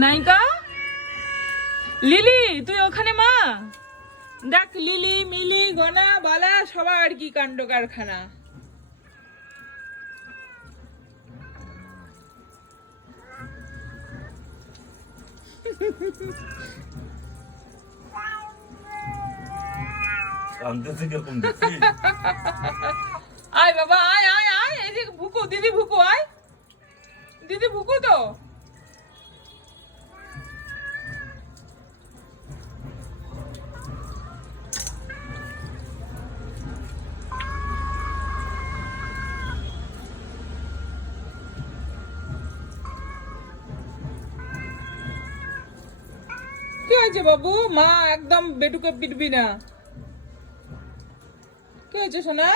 নায়িকা লিলি, তুই ওখানে মা দেখ, লিলি মিলি গনা বালা সবার কি কাণ্ড কারখানা। আয় বাবা আয় আয় আয়, এই যে ভুকু দিদি, ভুকু আয় দিদি, ভুকু তো কি হয়েছে বাবু? মা একদম বেটুকে পিটবি না। কি হয়েছে সোনা?